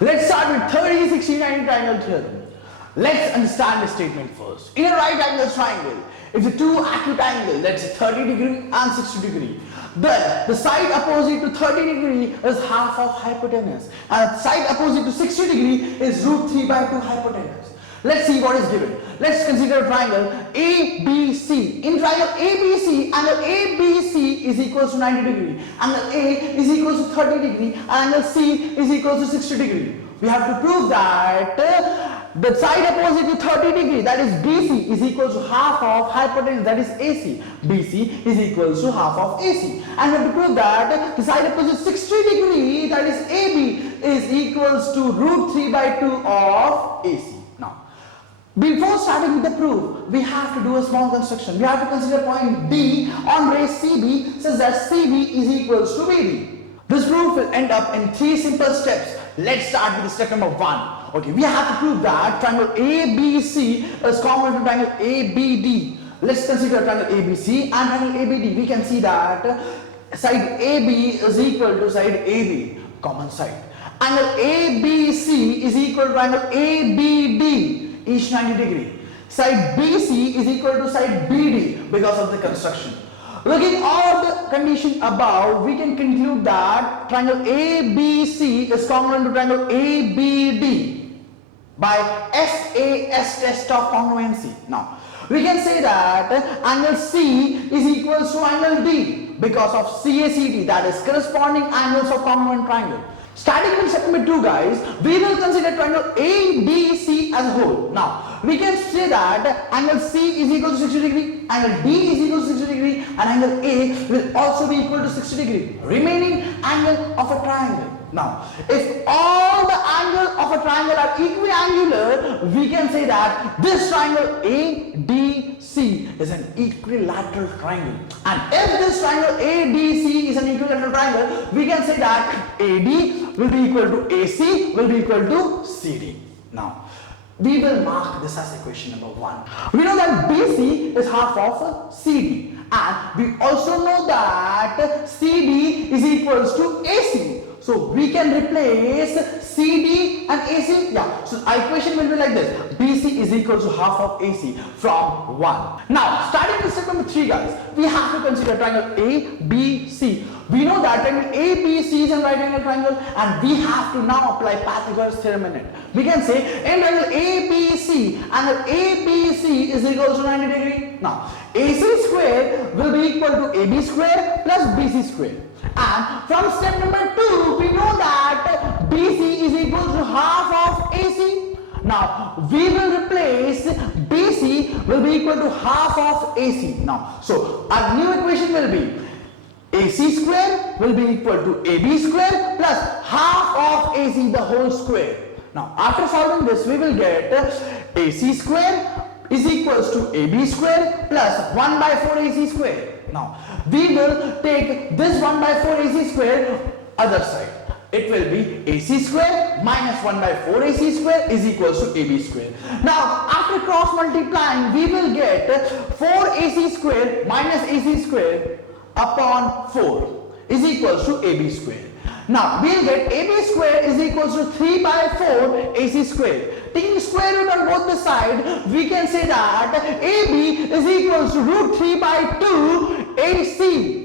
Let's start with 30, 60, 90 triangle theorem. Let's understand the statement first. In a right angle triangle, if the two acute angles, let's say 30 degree and 60 degree, then the side opposite to 30 degree is half of hypotenuse and the side opposite to 60 degree is root 3 by 2 hypotenuse. Let's see what is given. Let's consider a triangle ABC. In triangle ABC, angle ABC is equals to 90 degree, angle A is equals to 30 degree, and angle C is equals to 60 degree. We have to prove that the side opposite to 30 degree, that is BC, is equals to half of hypotenuse, that is AC. BC is equals to half of AC. And we have to prove that the side opposite 60 degree, that is AB, is equals to root 3 by 2 of AC. Now, before starting with the proof, we have to do a small construction. We have to consider point D on ray CB such that CB is equals to BD. This proof will end up in 3 simple steps. Let's start with step number 1. Okay, we have to prove that triangle ABC is common to triangle ABD. Let's consider triangle ABC and triangle ABD. We can see that side AB is equal to side AB, common side. Angle ABC is equal to angle ABD, each 90 degree. Side BC is equal to side BD because of the construction. Looking all the condition above, we can conclude that triangle ABC is congruent to triangle ABD by SAS test of congruency. Now, we can say that angle C is equals to angle D because of CACT, that is corresponding angles of congruent triangle. Starting with step number 2, guys, we will consider triangle ABC as a whole. Now, we can say that angle C is equal to 60 degree, angle D is equal to 60 degree, and angle A will also be equal to 60 degree, remaining angle of a triangle. Now, if all the angles of a triangle are equiangular, we can say that this triangle ADC is an equilateral triangle. And if this triangle ADC is an equilateral triangle, we can say that AD will be equal to AC will be equal to CD. Now, we will mark this as equation number 1. We know that BC is half of CD, and we also know that CD is equals to AC. So we can replace CD and AC. Yeah, so our equation will be like this. BC is equal to half of AC from 1. Now, starting with step number 3, guys, we have to consider triangle ABC. We know that triangle ABC is a right angle triangle, and we have to now apply Pythagoras theorem in it. We can say in triangle ABC, angle ABC is equal to 90 degree. Now, AC square will be equal to AB square plus BC square. And from step number 2, we know that BC is equal to half of AC. Now, we will replace BC will be equal to half of AC. Now, so our new equation will be AC square will be equal to AB square plus half of AC the whole square. Now, after solving this, we will get AC square is equals to AB square plus 1 by 4 AC square. Now, we will take this 1 by 4 AC square other side. It will be AC square minus 1 by 4 AC square is equals to AB square. Now, after cross multiplying, we will get 4 AC square minus AC square upon 4 is equals to AB square. Now, we will get AB square is equals to 3 by 4 AC square. Taking square root on both the side, we can say that AB is equals to root 3 by 2 AC.